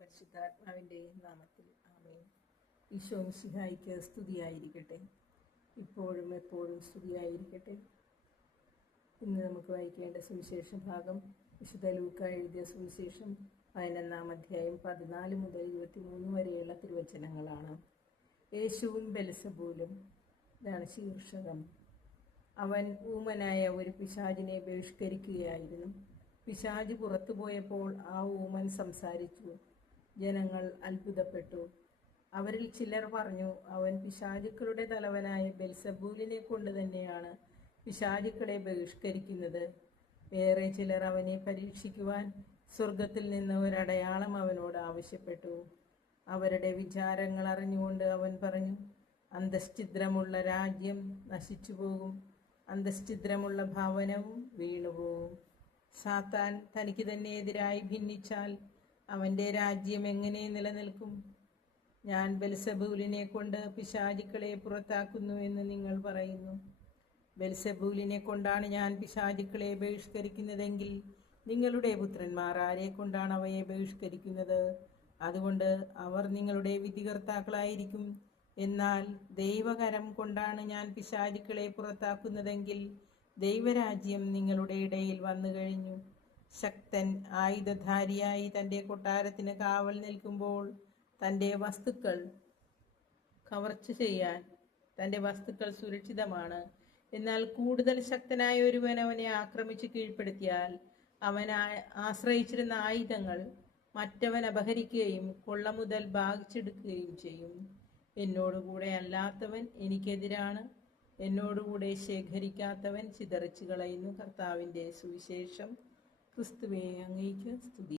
പരിശുദ്ധാത്മാവിൻ്റെ നാമത്തിൽ ആമേൻ. ഈശോ മിശിഹായ്ക്ക് സ്തുതിയായിരിക്കട്ടെ, ഇപ്പോഴും എപ്പോഴും സ്തുതിയായിരിക്കട്ടെ. ഇന്ന് നമുക്ക് വായിക്കേണ്ട സുവിശേഷ ഭാഗം വിശുദ്ധ ലൂക്ക എഴുതിയ സുവിശേഷം 11-ാം അധ്യായം 14 മുതൽ 23 വരെയുള്ള തിരുവചനങ്ങളാണ്. യേശുവും ബെൽസെബൂലും, ഇതാണ് ശീർഷകം. അവൻ ഊമനായ ഒരു പിശാചിനെ ബഹിഷ്കരിക്കുകയായിരുന്നു. പിശാച് പുറത്തുപോയപ്പോൾ ആ ഊമൻ സംസാരിച്ചു. ജനങ്ങൾ അത്ഭുതപ്പെട്ടു. അവരിൽ ചിലർ പറഞ്ഞു, അവൻ പിശാചുക്കളുടെ തലവനായ ബെൽസെബൂലിനെ കൊണ്ട് തന്നെയാണ് പിശാചുക്കളെ ബഹിഷ്കരിക്കുന്നത്. വേറെ ചിലർ അവനെ പരീക്ഷിക്കുവാൻ സ്വർഗത്തിൽ നിന്ന് ഒരടയാളം അവനോട് ആവശ്യപ്പെട്ടു. അവരുടെ വിചാരങ്ങൾ അറിഞ്ഞുകൊണ്ട് അവൻ പറഞ്ഞു, അന്തശ്ചിദ്രമുള്ള രാജ്യം നശിച്ചു പോകും, അന്തശ്ചിദ്രമുള്ള ഭവനവും വീണുപോകും. സാത്താൻ തനിക്ക് തന്നെ എതിരായി ഭിന്നിച്ചാൽ അവൻ്റെ രാജ്യം എങ്ങനെ നിലനിൽക്കും? ഞാൻ ബെൽസെബൂലിനെ കൊണ്ട് പിശാചുക്കളെ പുറത്താക്കുന്നു എന്ന് നിങ്ങൾ പറയുന്നു. ബെൽസെബൂലിനെ കൊണ്ടാണ് ഞാൻ പിശാചുക്കളെ ബഹിഷ്കരിക്കുന്നതെങ്കിൽ നിങ്ങളുടെ പുത്രന്മാർ ആരെ കൊണ്ടാണ് അവയെ ബഹിഷ്കരിക്കുന്നത്? അതുകൊണ്ട് അവർ നിങ്ങളുടെ വിധികർത്താക്കളായിരിക്കും. എന്നാൽ ദൈവകരം കൊണ്ടാണ് ഞാൻ പിശാചുക്കളെ പുറത്താക്കുന്നതെങ്കിൽ ദൈവരാജ്യം നിങ്ങളുടെ ഇടയിൽ വന്നു കഴിഞ്ഞു. ശക്തൻ ആയുധധാരിയായി തൻ്റെ കൊട്ടാരത്തിന് കാവൽ നിൽക്കുമ്പോൾ തൻ്റെ വസ്തുക്കൾ കവർച്ച ചെയ്യാൻ തൻ്റെ വസ്തുക്കൾ സുരക്ഷിതമാണ്. എന്നാൽ കൂടുതൽ ശക്തനായ ഒരുവൻ അവനെ ആക്രമിച്ച് കീഴ്പ്പെടുത്തിയാൽ അവൻ ആശ്രയിച്ചിരുന്ന ആയുധങ്ങൾ മറ്റവൻ അപഹരിക്കുകയും കൊള്ള മുതൽ ഭാഗിച്ചെടുക്കുകയും ചെയ്യും. എന്നോടുകൂടെ അല്ലാത്തവൻ എനിക്കെതിരാണ്, എന്നോടുകൂടെ ശേഖരിക്കാത്തവൻ ചിതറിച്ചു കളയുന്നു. കർത്താവിൻ്റെ സുവിശേഷം. ക്രിസ്തുവേ, അങ്ങേയ്ക്ക് സ്തുതി.